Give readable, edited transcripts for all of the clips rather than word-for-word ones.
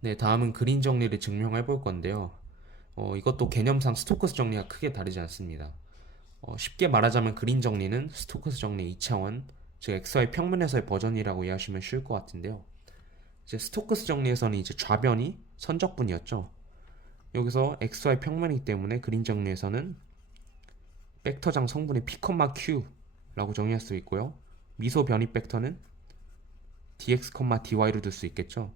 네, 다음은 그린 정리를 증명해 볼 건데요. 이것도 개념상 스토크스 정리와 크게 다르지 않습니다. 쉽게 말하자면 그린 정리는 스토크스 정리 2차원, 즉 XY 평면에서의 버전이라고 이해하시면 쉬울 것 같은데요. 이제 스토크스 정리에서는 이제 좌변이 선적분이었죠. 여기서 XY 평면이기 때문에 그린 정리에서는 벡터장 성분의 P, Q라고 정의할 수 있고요. 미소 변이 벡터는 dx, dy로 둘 수 있겠죠.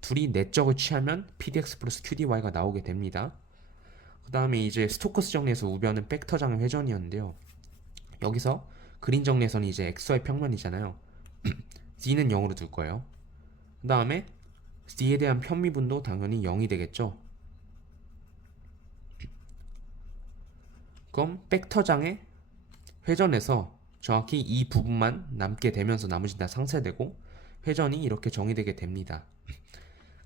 둘이 내적을 취하면 pdx 플러스 qdy가 나오게 됩니다. 그 다음에 이제 스토커스 정리에서 우변은 벡터장의 회전이었는데요. 여기서 그린 정리에서는 이제 xy 평면이잖아요. d는 0으로 둘 거예요. 그 다음에 d에 대한 편미분도 당연히 0이 되겠죠. 그럼 벡터장의 회전에서 정확히 이 부분만 남게 되면서 나머지 다 상쇄되고 회전이 이렇게 정의되게 됩니다.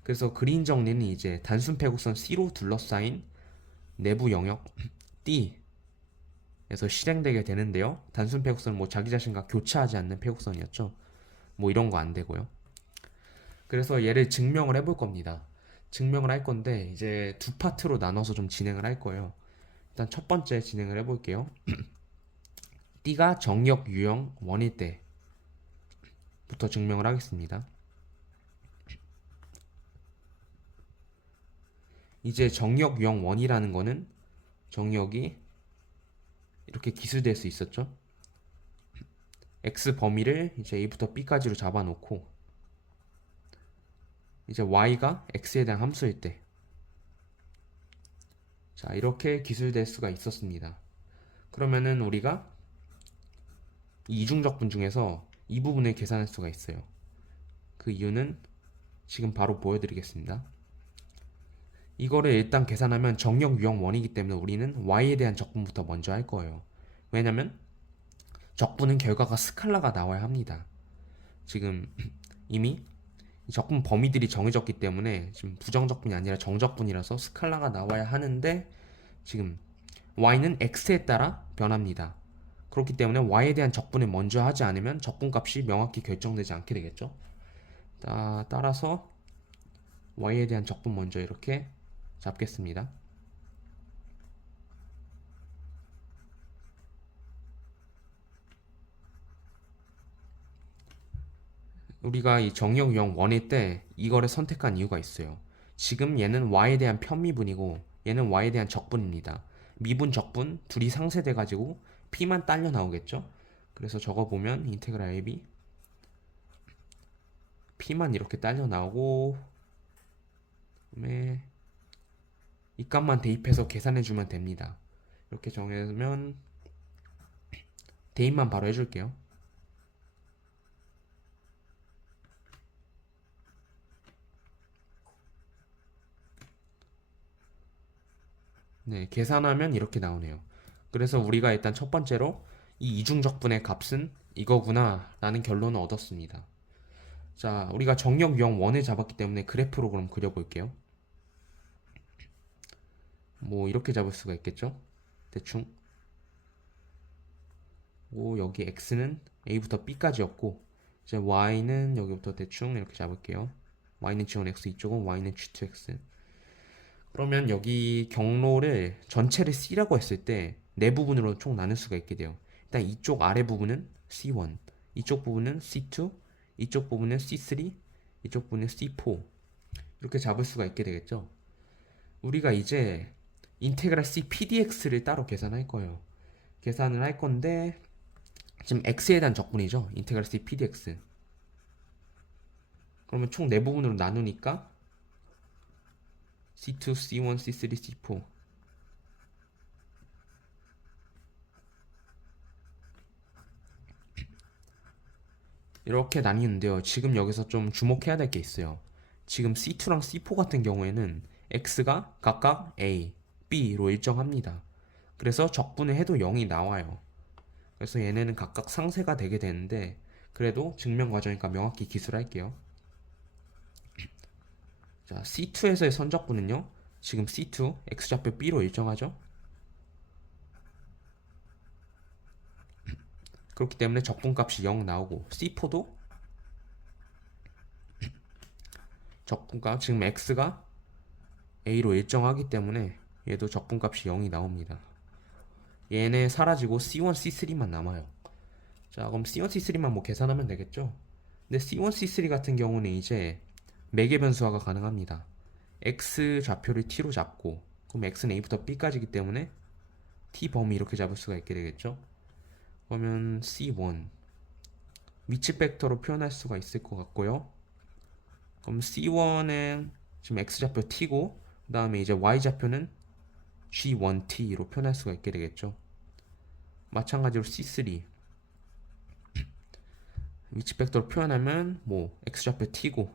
그래서 그린 정리는 이제 단순 패곡선 C로 둘러싸인 내부 영역 D에서 실행되게 되는데요. 단순 패곡선은 뭐 자기 자신과 교차하지 않는 패곡선이었죠. 뭐 이런 거 안 되고요. 그래서 얘를 증명을 해볼 겁니다. 증명을 할 건데 이제 두 파트로 나눠서 좀 진행을 할 거예요. 일단 첫 번째 진행을 해볼게요. D가 정역 유형 원일 때부터 증명을 하겠습니다. 이제 정역 유형 원이라는 거는 정역이 이렇게 기술될 수 있었죠. x 범위를 이제 a부터 b까지로 잡아놓고 이제 y가 x에 대한 함수일 때, 자 이렇게 기술될 수가 있었습니다. 그러면은 우리가 이 이중적분 중에서 이 부분을 계산할 수가 있어요. 그 이유는 지금 바로 보여드리겠습니다. 이거를 일단 계산하면 정역 유형 원이기 때문에 우리는 y에 대한 적분부터 먼저 할 거예요. 왜냐면 적분은 결과가 스칼라가 나와야 합니다. 지금 이미 적분 범위들이 정해졌기 때문에 지금 부정적분이 아니라 정적분이라서 스칼라가 나와야 하는데 지금 y는 x에 따라 변합니다. 그렇기 때문에 y에 대한 적분을 먼저 하지 않으면 적분값이 명확히 결정되지 않게 되겠죠. 따라서 y에 대한 적분 먼저 이렇게 잡겠습니다. 우리가 이 정역 유형 원일 때 이거를 선택한 이유가 있어요. 지금 얘는 y에 대한 편미분이고 얘는 y에 대한 적분입니다. 미분 적분 둘이 상쇄돼 가지고 p만 딸려 나오겠죠. 그래서 적어보면 인테그랄 ab p만 이렇게 딸려 나오고 그다음에 이 값만 대입해서 계산해주면 됩니다. 이렇게 정해면 대입만 바로 해줄게요. 네, 계산하면 이렇게 나오네요. 그래서 우리가 일단 첫 번째로 이 이중적분의 값은 이거구나 라는 결론을 얻었습니다. 자, 우리가 정역 유형 원을 잡았기 때문에 그래프로 그럼 그려볼게요. 뭐 이렇게 잡을 수가 있겠죠? 대충. 오, 여기 x는 a부터 b까지였고 이제 y는 여기부터 대충 이렇게 잡을게요. y는 지원 x 이쪽은 y는 g2x. 그러면 여기 경로를 전체를 C라고 했을 때 네 부분으로 총 나눌 수가 있게 돼요. 일단 이쪽 아래 부분은 C1, 이쪽 부분은 C2, 이쪽 부분은 C3, 이쪽 부분은 C4 이렇게 잡을 수가 있게 되겠죠. 우리가 이제 인테그랄 C PDX를 따로 계산할 거예요. 계산을 할 건데 지금 X에 대한 적분이죠. 인테그랄 C PDX. 그러면 총 네 부분으로 나누니까 C2, C1, C3, C4 이렇게 나뉘는데요. 지금 여기서 좀 주목해야 될 게 있어요. 지금 C2랑 C4 같은 경우에는 X가 각각 A, B로 일정합니다. 그래서 적분을 해도 0이 나와요. 그래서 얘네는 각각 상쇄가 되게 되는데 그래도 증명 과정이니까 명확히 기술할게요. 자, C2에서의 선적분은요. 지금 C2, X좌표 B로 일정하죠. 그렇기 때문에 적분값이 0 나오고 C4도 적분값, 지금 x가 a로 일정하기 때문에 얘도 적분값이 0이 나옵니다. 얘네 사라지고 C1, C3만 남아요. 자, 그럼 C1, C3만 뭐 계산하면 되겠죠? 근데 C1, C3 같은 경우는 이제 매개 변수화가 가능합니다. x 좌표를 t로 잡고, 그럼 x는 a부터 b까지기 때문에 t 범위 이렇게 잡을 수가 있게 되겠죠? 그러면 C1 위치 벡터로 표현할 수가 있을 것 같고요. 그럼 C1은 지금 x좌표 t고, 그 다음에 이제 y좌표는 g1t로 표현할 수가 있게 되겠죠. 마찬가지로 C3 위치 벡터로 표현하면 뭐 x좌표 t고,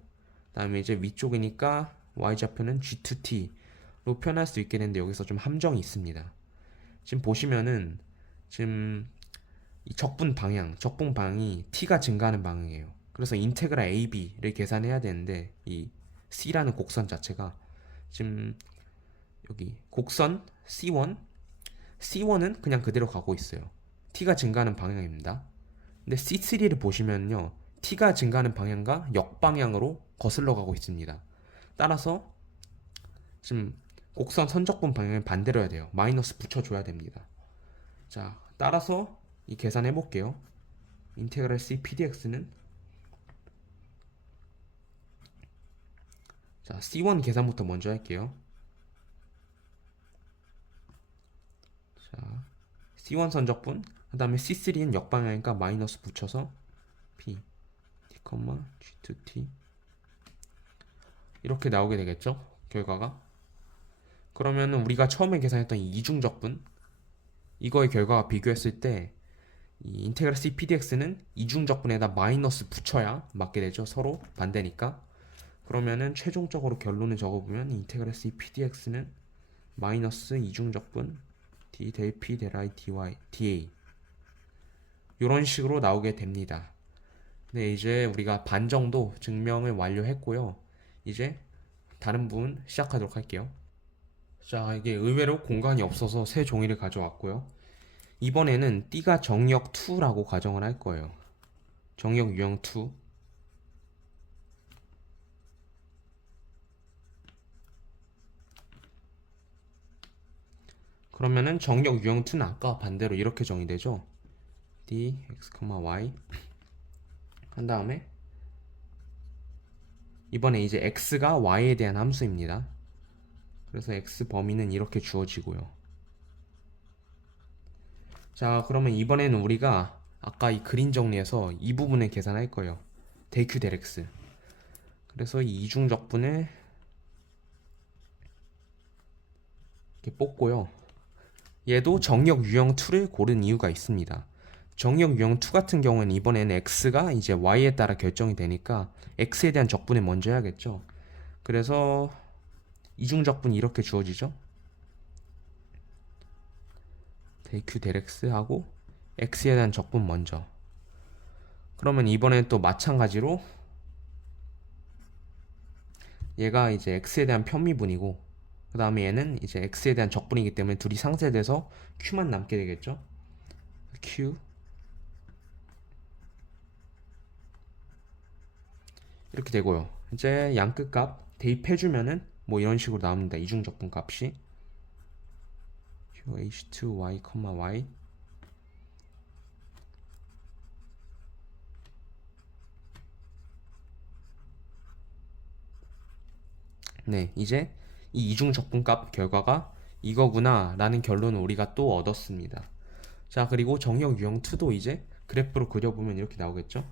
그 다음에 이제 위쪽이니까 y좌표는 g2t로 표현할 수 있게 되는데, 여기서 좀 함정이 있습니다. 지금 보시면은 지금 이 적분 방향이 t가 증가하는 방향이에요. 그래서 인테그랄 ab를 계산해야 되는데, 이 c라는 곡선 자체가 지금 여기 곡선 C1은 그냥 그대로 가고 있어요. t가 증가하는 방향입니다. 근데 C3를 보시면요, t가 증가하는 방향과 역방향으로 거슬러 가고 있습니다. 따라서 지금 곡선 선적분 방향을 반대로 해야 돼요. 마이너스 붙여줘야 됩니다. 자, 따라서 이 계산해 볼게요. 인테그랄 C PDX는, 자, C1 계산부터 먼저 할게요. 자, C1 선적분, 그 다음에 C3는 역방향이니까 마이너스 붙여서 P, T, G2T 이렇게 나오게 되겠죠? 결과가. 그러면 우리가 처음에 계산했던 이 이중적분, 이거의 결과와 비교했을 때 이 인테그랄 C PDX는 이중적분에다 마이너스 붙여야 맞게 되죠. 서로 반대니까. 그러면은 최종적으로 결론을 적어보면 인테그랄 C PDX는 마이너스 이중적분 D 델 P 델 I dy dA 이런 식으로 나오게 됩니다. 네, 이제 우리가 반 정도 증명을 완료했고요. 이제 다른 부분 시작하도록 할게요. 자, 이게 의외로 공간이 없어서 새 종이를 가져왔고요. 이번에는 띠가 정역 2라고 가정을 할 거예요. 정역 유형 2. 그러면은 정역 유형 2는 아까 반대로 이렇게 정의되죠. d x, y 한 다음에 이번에 이제 x가 y에 대한 함수입니다. 그래서 x 범위는 이렇게 주어지고요. 자, 그러면 이번에는 우리가 아까 이 그림 정리해서 이 부분을 계산할 거예요. 델 Q 델 X. 그래서 이 이중적분을 이렇게 뽑고요. 얘도 정역 유형 2를 고른 이유가 있습니다. 정역 유형 2 같은 경우는 이번에는 x가 이제 y에 따라 결정이 되니까 x에 대한 적분을 먼저 해야겠죠. 그래서 이중적분이 이렇게 주어지죠. 델 Q 델 X 하고 x에 대한 적분 먼저. 그러면 이번엔 또 마찬가지로 얘가 이제 x에 대한 편미분이고, 그 다음에 얘는 이제 x에 대한 적분이기 때문에 둘이 상쇄돼서 q만 남게 되겠죠. q 이렇게 되고요. 이제 양끝값 대입해주면은 뭐 이런 식으로 나옵니다. 이중적분 값이 QH2y, y 네, 이제 이 이중적분값 결과가 이거구나 라는 결론을 우리가 또 얻었습니다. 자, 그리고 정역 유형 2도 이제 그래프로 그려보면 이렇게 나오겠죠.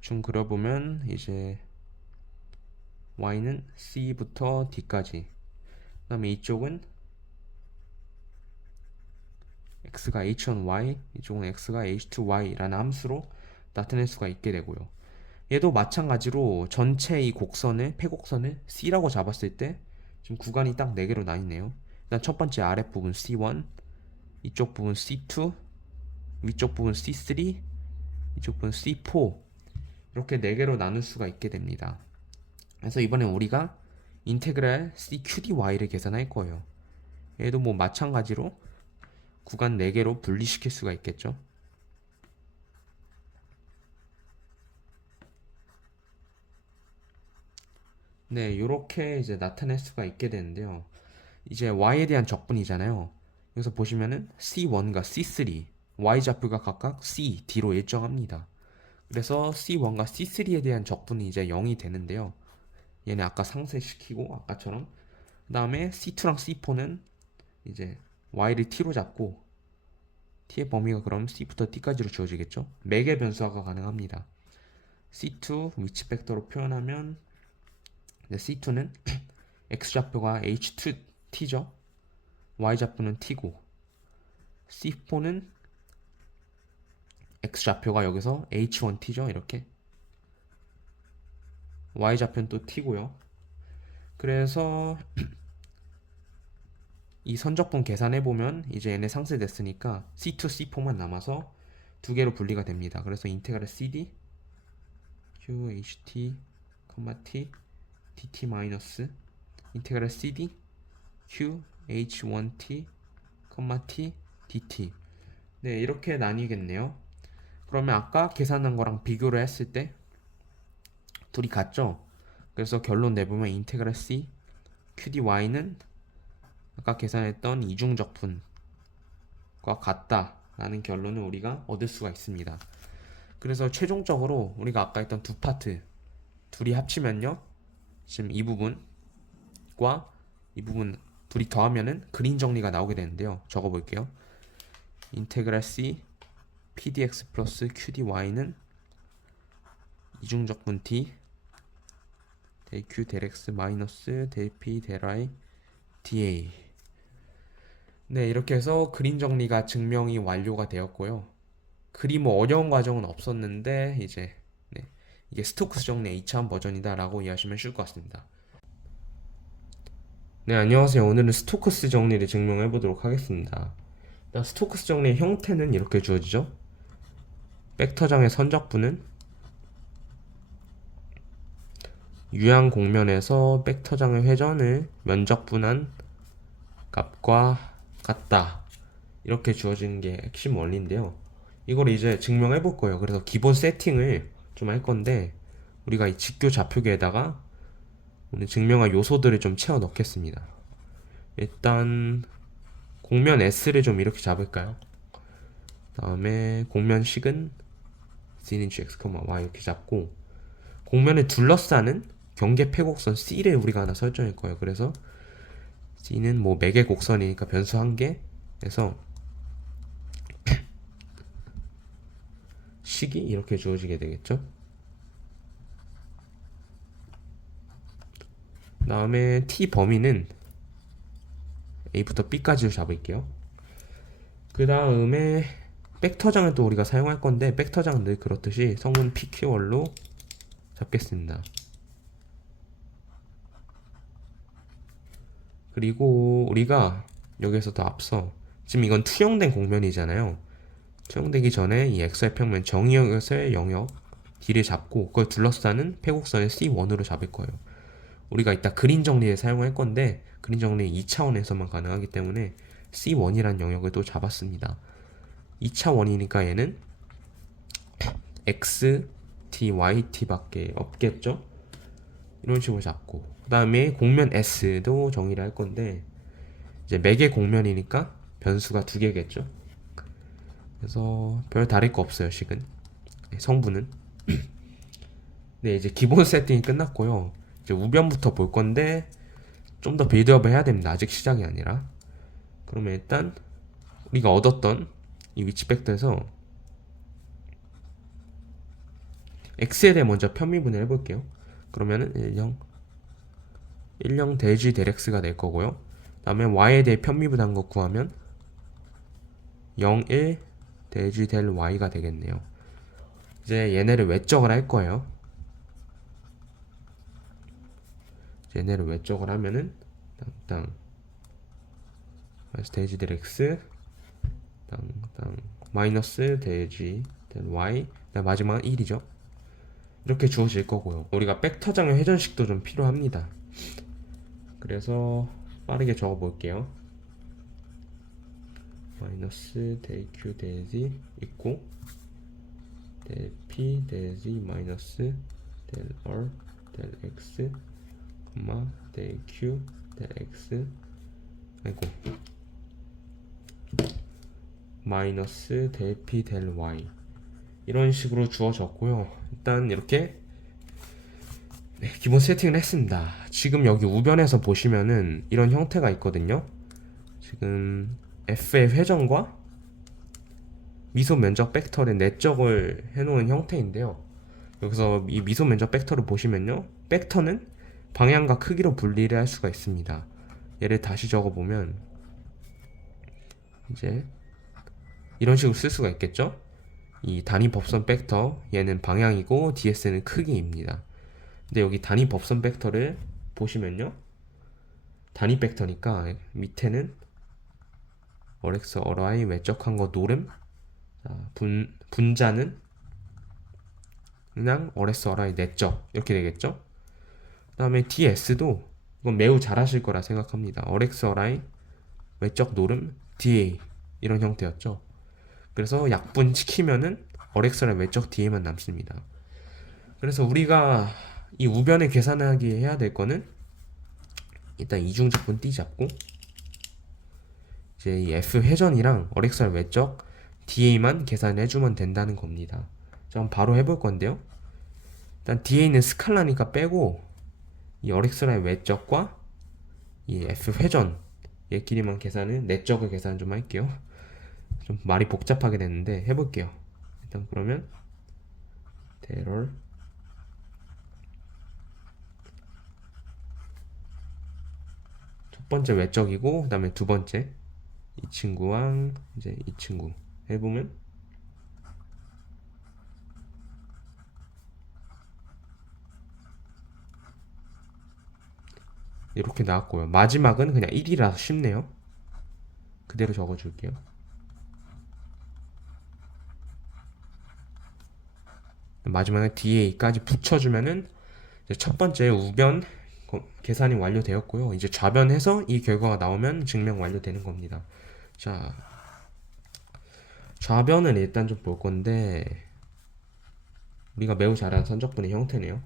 좀 그려보면 이제 y는 c부터 d까지, 그 다음에 이쪽은 x가 h1y, 이쪽은 x가 h2y라는 함수로 나타낼 수가 있게 되고요. 얘도 마찬가지로 전체 이 곡선을, 폐곡선을 C라고 잡았을 때 지금 구간이 딱 4개로 나뉘네요. 일단 첫 번째 아랫부분 C1, 이쪽 부분 C2, 위쪽 부분 C3, 이쪽 부분 C4 이렇게 4개로 나눌 수가 있게 됩니다. 그래서 이번에 우리가 인테그랄 CQDY를 계산할 거예요. 얘도 뭐 마찬가지로 구간 4개로 분리시킬 수가 있겠죠. 네, 요렇게 이제 나타낼 수가 있게 되는데요. 이제 y에 대한 적분이잖아요. 여기서 보시면은 C1과 C3, y좌표가 각각 C, D로 일정합니다. 그래서 C1과 C3에 대한 적분이 이제 0이 되는데요. 얘네 아까 상쇄시키고 아까처럼 그 다음에 C2랑 C4는 이제 y를 t로 잡고 t의 범위가 그럼 c부터 t까지로 주어지겠죠. 맥의 변수화가 가능합니다. C2 위치 벡터로 표현하면 C2는 x좌표가 h2t죠. y좌표는 t고 C4는 x좌표가 여기서 h1t죠. 이렇게 y좌표는 또 t고요. 그래서 이 선적분 계산해보면 이제 얘네 상쇄됐으니까 C2, C4만 남아서 두 개로 분리가 됩니다. 그래서 인테그랄 CD QHT, T, DT 마이너스 인테그랄 CD QH1T, T, DT. 네, 이렇게 나뉘겠네요. 그러면 아까 계산한 거랑 비교를 했을 때 둘이 같죠? 그래서 결론 내보면 인테그랄 C QDY는 아까 계산했던 이중적분과 같다라는 결론을 우리가 얻을 수가 있습니다. 그래서 최종적으로 우리가 아까 했던 두 파트 둘이 합치면요, 지금 이 부분과 이 부분 둘이 더하면은 그린 정리가 나오게 되는데요. 적어볼게요. 인테그랄 C PDX 플러스 QDY는 이중적분 D 델 Q 델 X 마이너스 델 P 델 I dA. 네, 이렇게 해서 그림 정리가 증명이 완료가 되었고요. 그리 뭐 어려운 과정은 없었는데 이제 네, 이게 스토크스 정리의 2차원 버전이다라고 이해하시면 쉬울 것 같습니다. 네, 안녕하세요. 오늘은 스토크스 정리를 증명해 보도록 하겠습니다. 일단 스토크스 정리의 형태는 이렇게 주어지죠. 벡터장의 선적분은 유한 공면에서 벡터장의 회전을 면적분한 값과 같다. 이렇게 주어지는 게 핵심 원리인데요. 이걸 이제 증명해 볼 거예요. 그래서 기본 세팅을 좀 할 건데 우리가 이 직교 좌표계에다가 오늘 증명할 요소들을 좀 채워 넣겠습니다. 일단 공면 S를 좀 이렇게 잡을까요? 다음에 공면식은 C는 Gx, Y 이렇게 잡고 공면을 둘러싸는 경계 폐곡선 C를 우리가 하나 설정할 거예요. 그래서 C는 뭐 매개 곡선이니까 변수 한 개에서 식이 이렇게 주어지게 되겠죠. 그 다음에 T 범위는 A부터 B까지로 잡을게요. 그 다음에 벡터장을 또 우리가 사용할 건데 벡터장은 늘 그렇듯이 성분 PQ월로 잡겠습니다. 그리고 우리가 여기서 더 앞서 지금 이건 투영된 공면이잖아요. 투영되기 전에 이 XY 평면 정의역에서의 영역 D를 잡고 그걸 둘러싸는 폐곡선을 C1으로 잡을 거예요. 우리가 이따 그린 정리에 사용할 건데 그린 정리 2차원에서만 가능하기 때문에 C1이란 영역을 또 잡았습니다. 2차원이니까 얘는 X, T, Y, T 밖에 없겠죠? 이런 식으로 잡고 그 다음에 공면 S도 정의를 할 건데 이제 매개 공면이니까 변수가 두 개겠죠? 그래서 별 다를 거 없어요, 식은. 성분은. 네, 이제 기본 세팅이 끝났고요. 이제 우변부터 볼 건데 좀 더 빌드업을 해야 됩니다. 아직 시작이 아니라. 그러면 일단 우리가 얻었던 이 위치 벡터에서 x에 대해 먼저 편미분을 해볼게요. 그러면은 10 대g 델 x가 될 거고요. 다음에 y에 대해 편미분한 거 구하면 1 대g 델 y가 되겠네요. 이제 얘네를 외적을 할 거예요. 얘네를 외적을 하면은 땅땅 대g 델 x 땅땅 마이너스 대g 델 y 마지막은 1이죠. 이렇게 주어질 거고요. 우리가 벡터장의 회전식도 좀 필요합니다. 그래서 빠르게 적어 볼게요. 마이너스 델 q 델 z 있고 델 p 델 z 마이너스 델 r 델 x 델 q 델 x 아이고 마이너스 델 p 델 y 이런 식으로 주어졌고요. 일단 이렇게 기본 세팅을 했습니다. 지금 여기 우변에서 보시면은 이런 형태가 있거든요. 지금 f의 회전과 미소 면적 벡터의 내적을 해놓은 형태인데요. 여기서 이 미소 면적 벡터를 보시면요, 벡터는 방향과 크기로 분리를 할 수가 있습니다. 얘를 다시 적어보면 이제 이런 식으로 쓸 수가 있겠죠. 이 단위 법선 벡터, 얘는 방향이고 ds는 크기입니다. 근데 여기 단위 법선 벡터를 보시면요, 단위 벡터니까 밑에는 rx, ry 외적한 거 노름, 분자는 그냥 rx, ry 내적 이렇게 되겠죠. 그 다음에 ds도 이건 매우 잘 하실 거라 생각합니다. rx, ry 외적 노름, da 이런 형태였죠. 그래서 약분시키면은 rx, ry 외적 da만 남습니다. 그래서 우리가 이 우변을 계산하기 해야 될 거는 일단 이중적분 t 잡고 이제 이 f 회전이랑 rx, ry 외적 da만 계산해주면 된다는 겁니다. 자, 그럼 바로 해볼 건데요. 일단 da는 스칼라니까 빼고 이 rx, ry 외적과 이 f 회전 얘끼리만 계산을 내적을 계산 좀 할게요. 좀 말이 복잡하게 됐는데 해볼게요. 일단 그러면 대롤 첫 번째 외적이고, 그 다음에 두 번째 이 친구랑 이제 이 친구 해보면 이렇게 나왔고요. 마지막은 그냥 1이라서 쉽네요. 그대로 적어줄게요. 마지막에 DA까지 붙여주면은 이제 첫 번째 우변 계산이 완료되었고요. 이제 좌변해서 이 결과가 나오면 증명 완료되는 겁니다. 자, 좌변은 일단 좀 볼 건데 우리가 매우 잘 아는 선적분의 형태네요.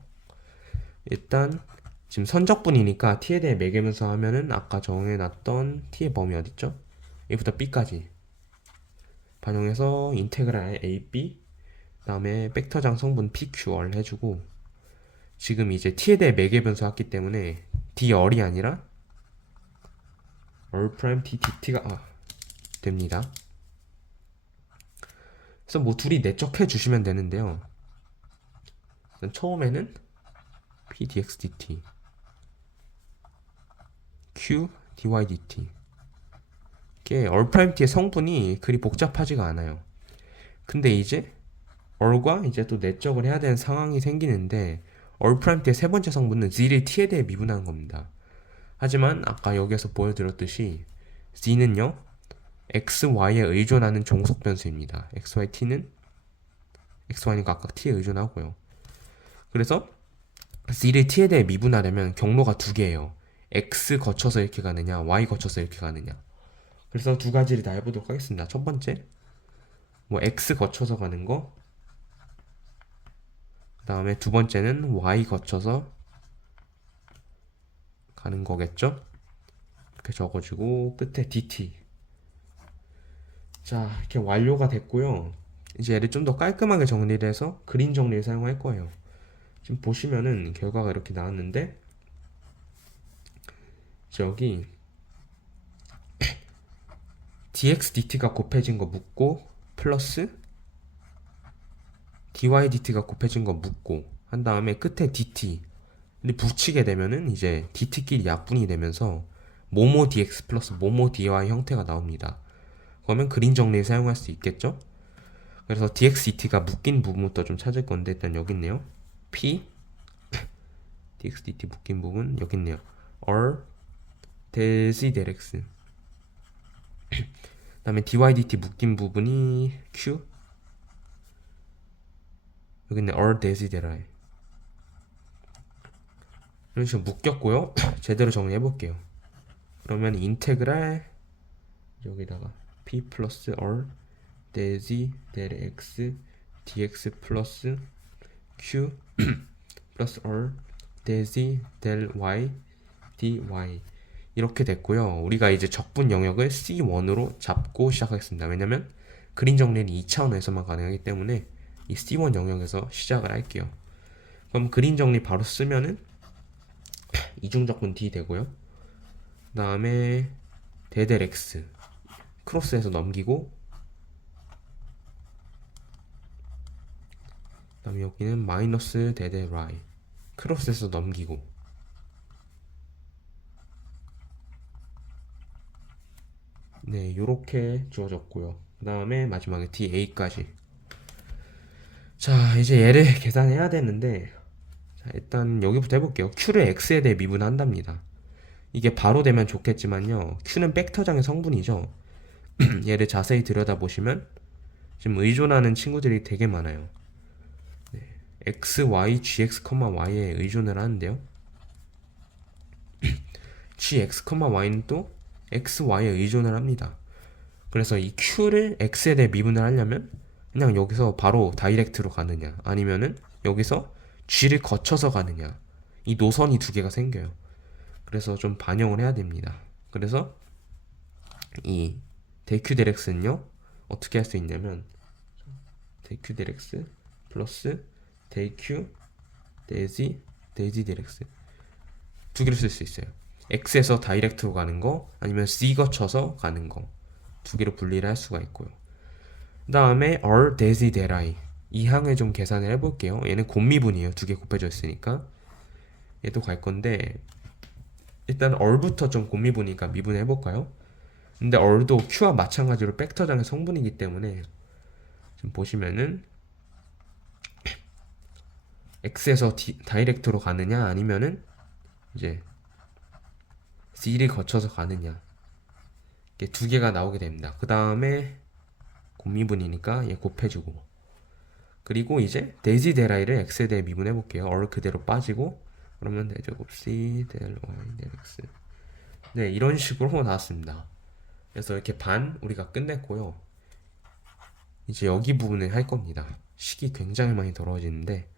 일단 지금 선적분이니까 t에 대해 매개분수 하면은 아까 정해놨던 t의 범위 어딨죠? a부터 b까지 반영해서 인테그랄 ab 그 다음에 벡터장 성분 pqr 해주고, 지금 이제 t에 대해 매개변수 했기 때문에 dr이 아니라 r' t dt가 됩니다. 그래서 뭐 둘이 내적해 주시면 되는데요. 처음에는 p dx dt q dy dt 이게 r''t의 성분이 그리 복잡하지가 않아요. 근데 이제 r과 이제 또 내적을 해야 되는 상황이 생기는데 r''t의 세 번째 성분은 z를 t에 대해 미분하는 겁니다. 하지만 아까 여기서 보여드렸듯이 z는요 x, y에 의존하는 종속 변수입니다. x, y, t는 x, y는 각각 t에 의존하고요. 그래서 z를 t에 대해 미분하려면 경로가 두 개예요. x 거쳐서 이렇게 가느냐, y 거쳐서 이렇게 가느냐. 그래서 두 가지를 다 해보도록 하겠습니다. 첫 번째, 뭐 x 거쳐서 가는 거. 그 다음에 두 번째는 y 거쳐서 가는 거겠죠? 이렇게 적어주고 끝에 dt. 자, 이렇게 완료가 됐고요. 이제 얘를 좀 더 깔끔하게 정리를 해서 그림 정리를 사용할 거예요. 지금 보시면은 결과가 이렇게 나왔는데 여기 dx dt가 곱해진 거 묻고 플러스 dy dt가 곱해진 거 묻고 한 다음에 끝에 dt 근데 붙이게 되면은 이제 dt끼리 약분이 되면서 모모 dx 플러스 모모 dy 형태가 나옵니다. 그러면 그림 정리를 사용할 수 있겠죠? 그래서 dx dt가 묶인 부분부터 좀 찾을 건데 일단 여기 있네요. p dx dt 묶인 부분 여기 있네요. r del c del x 그 다음에 dy dt 묶인 부분이 q 여기 있네. r del c del y 이런 식으로 묶였고요. 제대로 정리해 볼게요. 그러면 인테그랄 여기다가 p 플러스 r del z del x dx 플러스 q 플러스 r 데지 델 y dy 이렇게 됐고요. 우리가 이제 적분 영역을 C1으로 잡고 시작하겠습니다. 왜냐면 그린 정리는 2차원에서만 가능하기 때문에 이 C1 영역에서 시작을 할게요. 그럼 그린 정리 바로 쓰면은 이중적분 D 되고요. 그 다음에 대델 X 크로스해서 넘기고, 그 다음에 여기는 마이너스 대델 Y 크로스해서 넘기고, 네, 요렇게 주어졌고요. 그 다음에 마지막에 DA까지. 자, 이제 얘를 계산해야 되는데, 자, 일단 여기부터 해볼게요. Q를 X에 대해 미분한답니다. 이게 바로 되면 좋겠지만요, Q는 벡터장의 성분이죠. 얘를 자세히 들여다보시면 지금 의존하는 친구들이 되게 많아요. 네, X, Y, GX, Y에 의존을 하는데요, GX, Y는 또 X, Y에 의존을 합니다. 그래서 이 Q를 X에 대해 미분을 하려면 그냥 여기서 바로 다이렉트로 가느냐, 아니면은 여기서 G를 거쳐서 가느냐, 이 노선이 두 개가 생겨요. 그래서 좀 반영을 해야 됩니다. 그래서 이 dq dx는요 어떻게 할 수 있냐면 dq dx 플러스 dq dz dx 두 개를 쓸 수 있어요. x에서 다이렉트로 가는 거, 아니면 c 거쳐서 가는 거, 두 개로 분리를 할 수가 있고요. 그 다음에 r dz dli 이 항을 좀 계산을 해볼게요. 얘는 곱미분이에요. 두 개 곱해져 있으니까 얘도 갈 건데, 일단 r부터 좀 곱미분이니까 미분을 해볼까요? 근데 r도 q와 마찬가지로 벡터장의 성분이기 때문에 지금 보시면은 x에서 다이렉트로 가느냐, 아니면은 이제 c를 거쳐서 가느냐, 이게 두 개가 나오게 됩니다. 그 다음에 곱미분이니까 얘 곱해주고, 그리고 이제 데지 데라이를 x에 대해 미분해 볼게요. r 그대로 빠지고, 그러면 대제곱 c 델 y 델 x. 네, 이런 식으로 나왔습니다. 그래서 이렇게 반 우리가 끝냈고요. 이제 여기 부분을 할 겁니다. 식이 굉장히 많이 더러워지는데,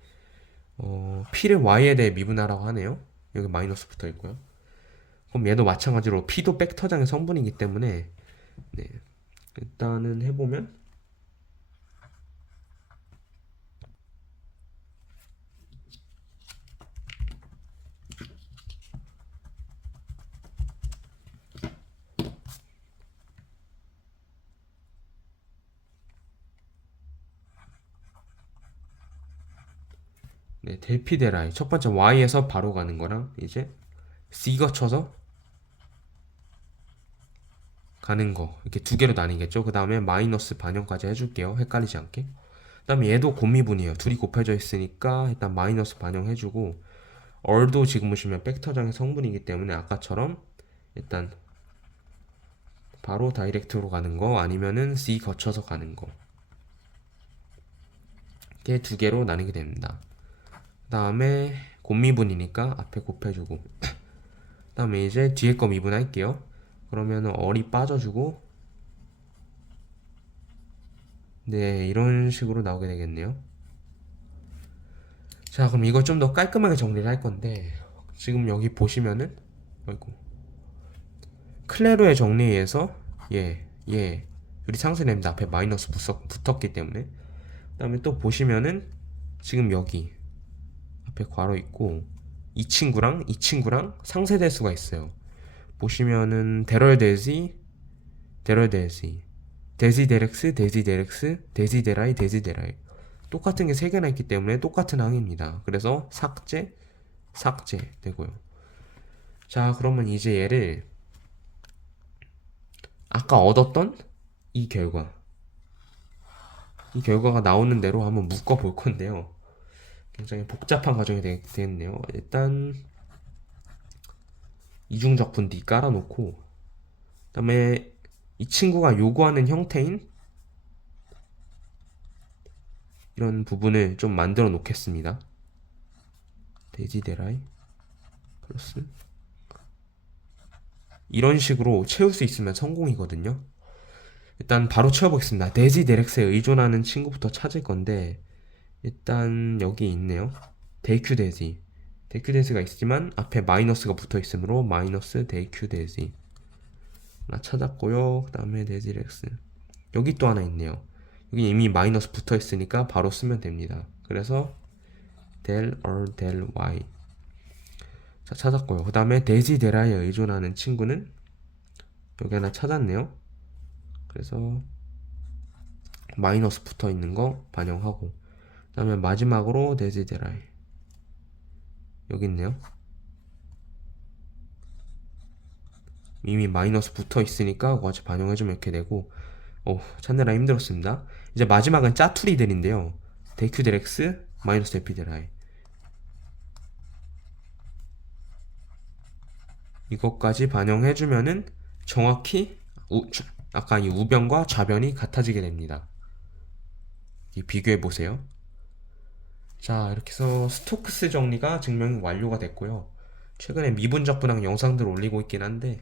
p를 y에 대해 미분하라고 하네요. 여기 마이너스 붙어 있고요. 그럼 얘도 마찬가지로 p도 벡터장의 성분이기 때문에, 네, 일단은 해보면 네, 델피데라이 첫 번째 y에서 바로 가는 거랑 이제 c 거쳐서 가는 거, 이렇게 두 개로 나뉘겠죠. 그 다음에 마이너스 반영까지 해줄게요. 헷갈리지 않게. 그 다음에 얘도 곱미분이에요. 둘이 곱해져 있으니까 일단 마이너스 반영해주고, 얼도 지금 보시면 벡터장의 성분이기 때문에 아까처럼 일단 바로 다이렉트로 가는 거, 아니면은 C 거쳐서 가는 거, 이렇게 두 개로 나뉘게 됩니다. 그 다음에 곱미분이니까 앞에 곱해주고, 그 다음에 이제 뒤에 거 미분할게요. 그러면은 얼이 빠져주고, 네, 이런 식으로 나오게 되겠네요. 자, 그럼 이거 좀 더 깔끔하게 정리를 할 건데, 지금 여기 보시면은, 아이고, 클레로의 정리에 의해서 둘이 상쇄됩니다. 앞에 마이너스 붙었기 때문에. 그 다음에 또 보시면은 지금 여기 앞에 괄호 있고, 이 친구랑 이 친구랑 상쇄될 수가 있어요. 보시면은 데럴데지 데럴데지 데지데렉스 데지데렉스 데지데라이 데지데라이 똑같은 게 세 개나 있기 때문에 똑같은 항입니다. 그래서 삭제 되고요. 자, 그러면 이제 얘를 아까 얻었던 이 결과가 나오는 대로 한번 묶어 볼 건데요. 굉장히 복잡한 과정이 되겠네요. 일단 이중적분 D 깔아놓고, 그 다음에 이 친구가 요구하는 형태인 이런 부분을 좀 만들어 놓겠습니다. 데지데라이 플러스 이런 식으로 채울 수 있으면 성공이거든요. 일단 바로 채워보겠습니다. 데지데렉스에 의존하는 친구부터 찾을 건데, 일단 여기 있네요. 데이큐 데지 데이큐데이지가 있지만 앞에 마이너스가 붙어 있으므로 마이너스 데이큐데이지 하나 찾았고요. 그 다음에 데지렉스 여기 또 하나 있네요. 여기 이미 마이너스 붙어 있으니까 바로 쓰면 됩니다. 그래서 del or del y 자 찾았고요. 그 다음에 데지데라에 의존하는 친구는 여기 하나 찾았네요. 그래서 마이너스 붙어 있는 거 반영하고 그 다음에 마지막으로 데지데라에 여기 있네요. 이미 마이너스 붙어 있으니까 같이 반영해주면 이렇게 되고 찾느라 힘들었습니다. 이제 마지막은 짜투리들인데요. 데이큐델엑스 마이너스 데피데라이 이것까지 반영해주면은 정확히 아까 이 우변과 좌변이 같아지게 됩니다. 비교해보세요. 자 이렇게 해서 스토크스 정리가 증명이 완료가 됐고요. 최근에 미분적 분학 영상들을 올리고 있긴 한데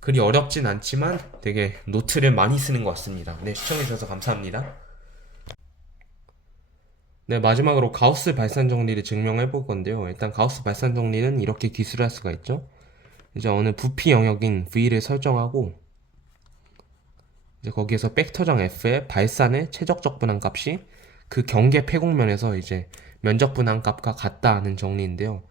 그리 어렵진 않지만 되게 노트를 많이 쓰는 것 같습니다. 네, 시청해주셔서 감사합니다. 네, 마지막으로 가우스 발산 정리를 증명해 볼 건데요. 일단 가우스 발산 정리는 이렇게 기술할 수가 있죠. 이제 어느 부피 영역인 V를 설정하고 이제 거기에서 벡터장 F의 발산의 최적적 분한 값이 그 경계 폐곡면에서 이제 면적 분한 값과 같다 하는 정리인데요.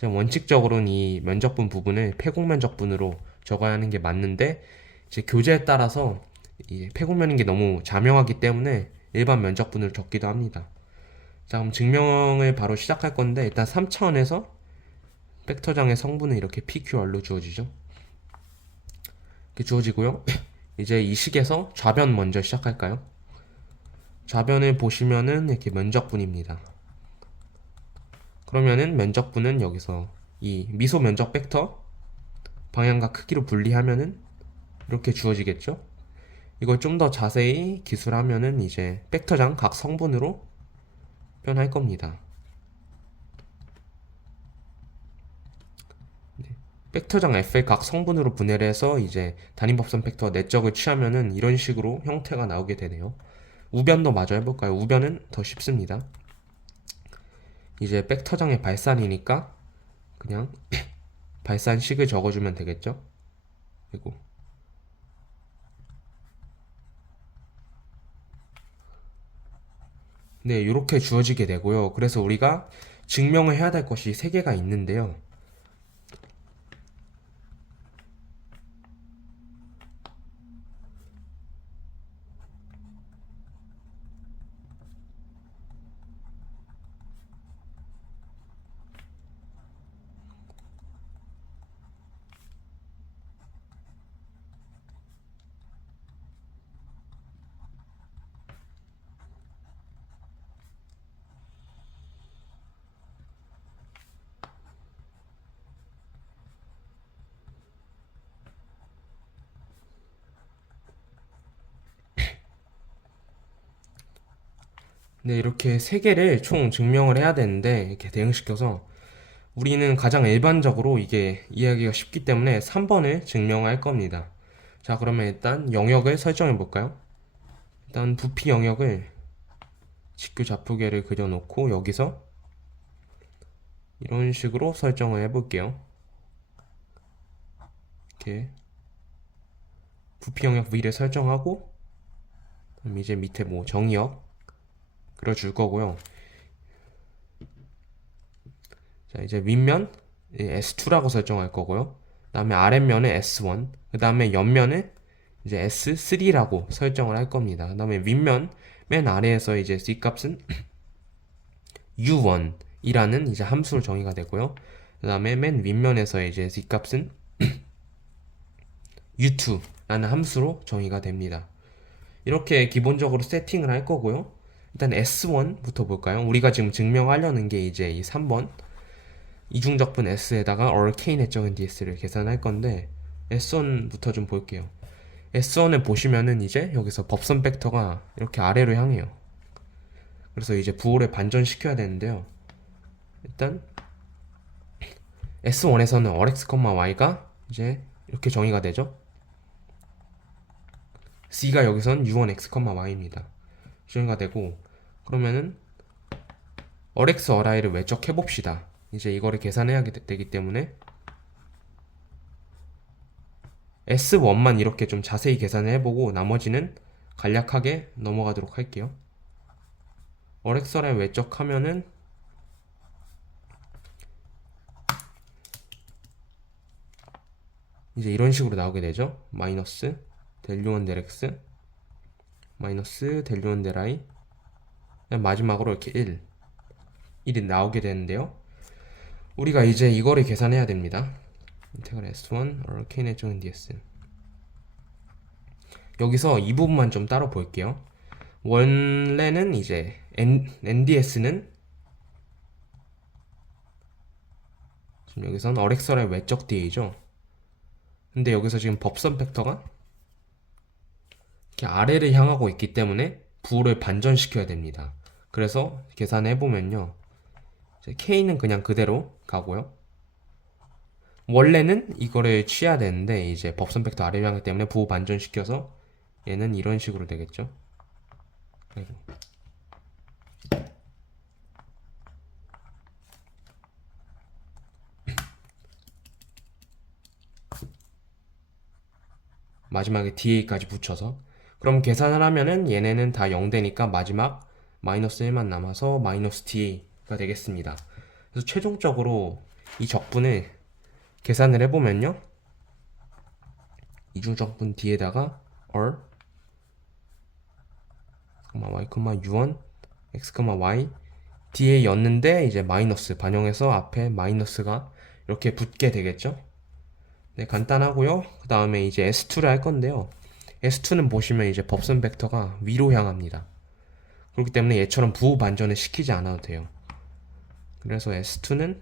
원칙적으로는 이 면적분 부분을 폐곡면적분으로 적어야 하는 게 맞는데 이제 교재에 따라서 이 폐곡면인 게 너무 자명하기 때문에 일반 면적분을 적기도 합니다. 자 그럼 증명을 바로 시작할 건데 일단 3차원에서 벡터장의 성분은 이렇게 PQR로 주어지죠. 이렇게 주어지고요. 이제 이 식에서 좌변 먼저 시작할까요? 좌변을 보시면은 이렇게 면적분입니다. 그러면은 면적분은 여기서 이 미소 면적 벡터 방향과 크기로 분리하면은 이렇게 주어지겠죠? 이걸 좀 더 자세히 기술하면은 이제 벡터장 각 성분으로 표현할 겁니다. 벡터장 F의 각 성분으로 분해를 해서 이제 단위법선 벡터 내적을 취하면은 이런 식으로 형태가 나오게 되네요. 우변도 마저 해볼까요? 우변은 더 쉽습니다. 이제 벡터장의 발산이니까 그냥 발산식을 적어주면 되겠죠? 그리고 네, 이렇게 주어지게 되고요. 그래서 우리가 증명을 해야 될 것이 3개가 있는데요. 네, 이렇게 3개를 총 증명을 해야 되는데 이렇게 대응시켜서 우리는 가장 일반적으로 이게 이해하기가 쉽기 때문에 3번을 증명할 겁니다. 자, 그러면 일단 영역을 설정해 볼까요? 일단 부피 영역을 직교 좌표계를 그려놓고 여기서 이런 식으로 설정을 해볼게요. 이렇게 부피 영역 V를 설정하고 그럼 이제 밑에 뭐 정의역 그려줄 거고요. 자 이제 윗면 S2라고 설정할 거고요. 그 다음에 아랫면에 S1 그 다음에 옆면에 이제 S3라고 설정을 할 겁니다. 그 다음에 윗면 맨 아래에서 이제 C값은 U1 이라는 이제 함수로 정의가 되고요. 그 다음에 맨 윗면에서 이제 C값은 U2 라는 함수로 정의가 됩니다. 이렇게 기본적으로 세팅을 할 거고요. 일단 S1부터 볼까요? 우리가 지금 증명하려는 게 이제 이 3번 이중적분 S에다가 arcane 해적은 DS를 계산할 건데 S1부터 좀 볼게요. S1을 보시면은 이제 여기서 법선 벡터가 이렇게 아래로 향해요. 그래서 이제 부호를 반전시켜야 되는데요. 일단 S1에서는 rx, y가 이제 이렇게 정의가 되죠. C가 여기선 u1x, y입니다. 정의가 되고 그러면은 rx, ri를 외적해 봅시다. 이제 이거를 계산해야 되기 때문에 S1만 이렇게 좀 자세히 계산을 해보고 나머지는 간략하게 넘어가도록 할게요. 어렉설의 외적하면은 이제 이런 식으로 나오게 되죠. 마이너스 델1 델 x 마이너스 델1 델 i 마지막으로 이렇게 1이 나오게 되는데요. 우리가 이제 이거를 계산해야 됩니다. 인테그랄 S1 얼케인 해적은 ds. 여기서 이 부분만 좀 따로 볼게요. 원래는 이제 NDS는 지금 여기서는 어렉설의 외적 DA죠. 근데 여기서 지금 법선 팩터가 이렇게 아래를 향하고 있기 때문에 부호를 반전시켜야 됩니다. 그래서 계산해 보면요, K는 그냥 그대로 가고요. 원래는 이거를 취해야 되는데 이제 법선 팩터 아래를 향하기 때문에 부호 반전시켜서 얘는 이런 식으로 되겠죠. 마지막에 DA까지 붙여서 그럼 계산을 하면은 얘네는 다 0되니까 마지막 마이너스 1만 남아서 마이너스 DA가 되겠습니다. 그래서 최종적으로 이 적분을 계산을 해보면요, 이중적분 D에다가 or y, u1 x, y DA였는데 이제 마이너스 반영해서 앞에 마이너스가 이렇게 붙게 되겠죠. 네, 간단하고요. 그 다음에 이제 S2를 할 건데요. S2는 보시면 이제 법선 벡터가 위로 향합니다. 그렇기 때문에 얘처럼 부호 반전을 시키지 않아도 돼요. 그래서 S2는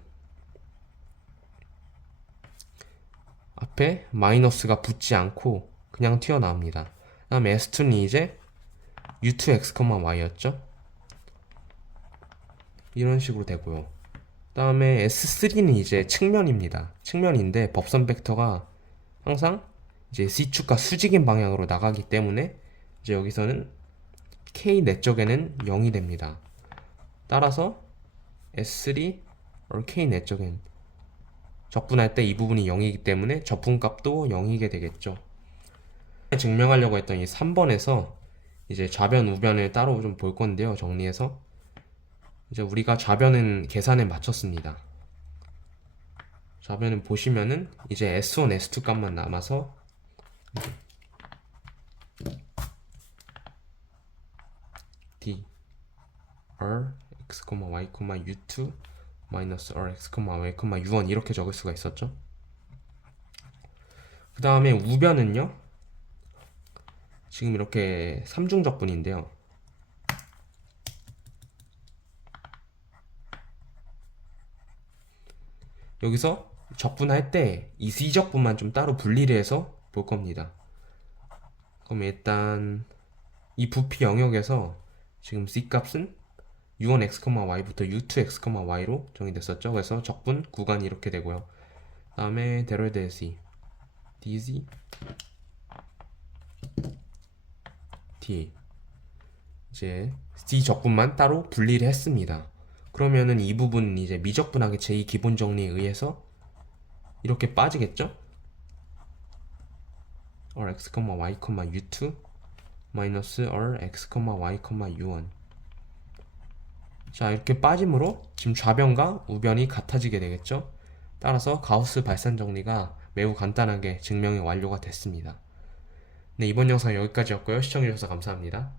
앞에 마이너스가 붙지 않고 그냥 튀어나옵니다. 그 다음에 S2는 이제 u2x, y였죠. 이런 식으로 되고요. 그 다음에 S3는 이제 측면입니다. 측면인데 법선 벡터가 항상 이제 C축과 수직인 방향으로 나가기 때문에 이제 여기서는 K 내적에는 0이 됩니다. 따라서 S3 or K 내적엔 적분할 때 이 부분이 0이기 때문에 적분값도 0이게 되겠죠. 증명하려고 했던 이 3번에서 이제 좌변, 우변을 따로 좀 볼 건데요. 정리해서 이제 우리가 좌변은 계산에 마쳤습니다. 좌변은 보시면은 이제 S1, S2 값만 남아서 D R x, y, u2 마이너스 R x, y, u1 이렇게 적을 수가 있었죠. 그 다음에 우변은요, 지금 이렇게 삼중적분인데요. 여기서 적분할 때 이 C적분만 좀 따로 분리를 해서 볼 겁니다. 그럼 일단 이 부피 영역에서 지금 C 값은 u1x, y부터 u2x, y로 정의됐었죠. 그래서 적분 구간이 이렇게 되고요. 그 다음에 데럴드 C dz dA 이제 C 적분만 따로 분리를 했습니다. 그러면은 이 부분은 이제 미적분하기 제2기본 정리에 의해서 이렇게 빠지겠죠? or x, y, u2 마이너스 or x, y, u1. 자, 이렇게 빠짐으로 지금 좌변과 우변이 같아지게 되겠죠? 따라서 가우스 발산 정리가 매우 간단하게 증명이 완료가 됐습니다. 네, 이번 영상 여기까지였고요. 시청해주셔서 감사합니다.